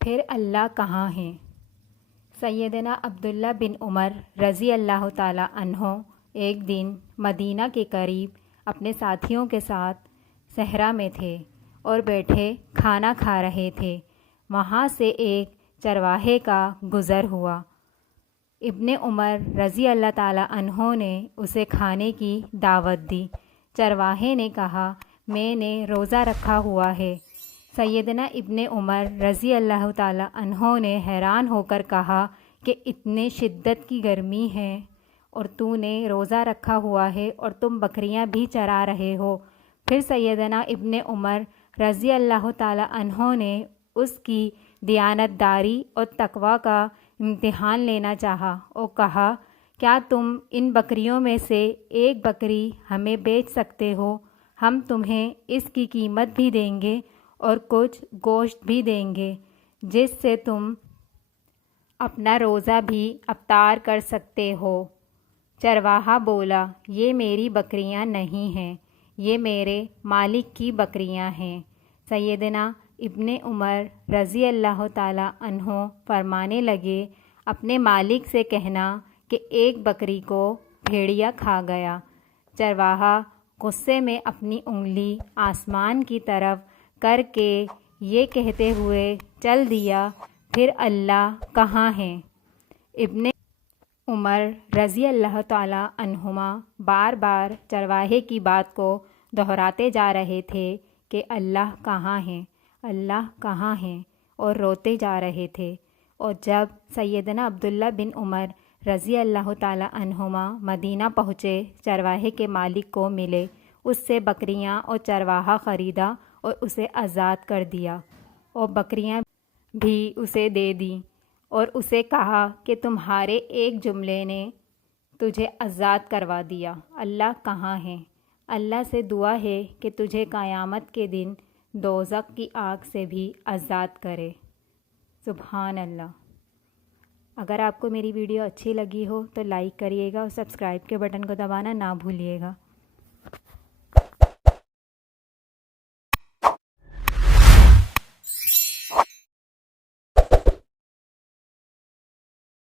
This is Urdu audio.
پھر اللہ کہاں ہیں؟ سیدنا عبداللہ بن عمر رضی اللہ تعالی عنہ ایک دن مدینہ کے قریب اپنے ساتھیوں کے ساتھ صحرا میں تھے اور بیٹھے کھانا کھا رہے تھے۔ وہاں سے ایک چرواہے کا گزر ہوا۔ ابن عمر رضی اللہ تعالی عنہ نے اسے کھانے کی دعوت دی۔ چرواہے نے کہا، میں نے روزہ رکھا ہوا ہے۔ سیدنا ابن عمر رضی اللہ تعالی عنہ نے حیران ہو کر کہا کہ اتنے شدت کی گرمی ہے اور تو نے روزہ رکھا ہوا ہے اور تم بکریاں بھی چرا رہے ہو۔ پھر سیدنا ابن عمر رضی اللہ تعالی عنہ نے اس کی دیانتداری اور تقوی کا امتحان لینا چاہا اور کہا، کیا تم ان بکریوں میں سے ایک بکری ہمیں بیچ سکتے ہو؟ ہم تمہیں اس کی قیمت بھی دیں گے اور کچھ گوشت بھی دیں گے جس سے تم اپنا روزہ بھی افطار کر سکتے ہو۔ چرواہا بولا، یہ میری بکریاں نہیں ہیں، یہ میرے مالک کی بکریاں ہیں۔ سیدنا ابن عمر رضی اللہ تعالی عنہ فرمانے لگے، اپنے مالک سے کہنا کہ ایک بکری کو بھیڑیا کھا گیا۔ چرواہا غصے میں اپنی انگلی آسمان کی طرف کر کے یہ کہتے ہوئے چل دیا، پھر اللہ کہاں ہیں؟ ابن عمر رضی اللہ تعالی عنہما بار بار چرواہے کی بات کو دہراتے جا رہے تھے کہ اللہ کہاں ہیں، اللہ کہاں ہیں، اور روتے جا رہے تھے۔ اور جب سیدنا عبداللہ بن عمر رضی اللہ تعالی عنہما مدینہ پہنچے، چرواہے کے مالک کو ملے، اس سے بکریاں اور چرواہا خریدا اور اسے آزاد کر دیا اور بکریاں بھی اسے دے دیں اور اسے کہا کہ تمہارے ایک جملے نے تجھے آزاد کروا دیا۔ اللہ کہاں ہیں؟ اللہ سے دعا ہے کہ تجھے قیامت کے دن دوزخ کی آگ سے بھی آزاد کرے۔ سبحان اللہ۔ اگر آپ کو میری ویڈیو اچھی لگی ہو تو لائک کریے گا اور سبسکرائب کے بٹن کو دبانا نہ بھولیے گا۔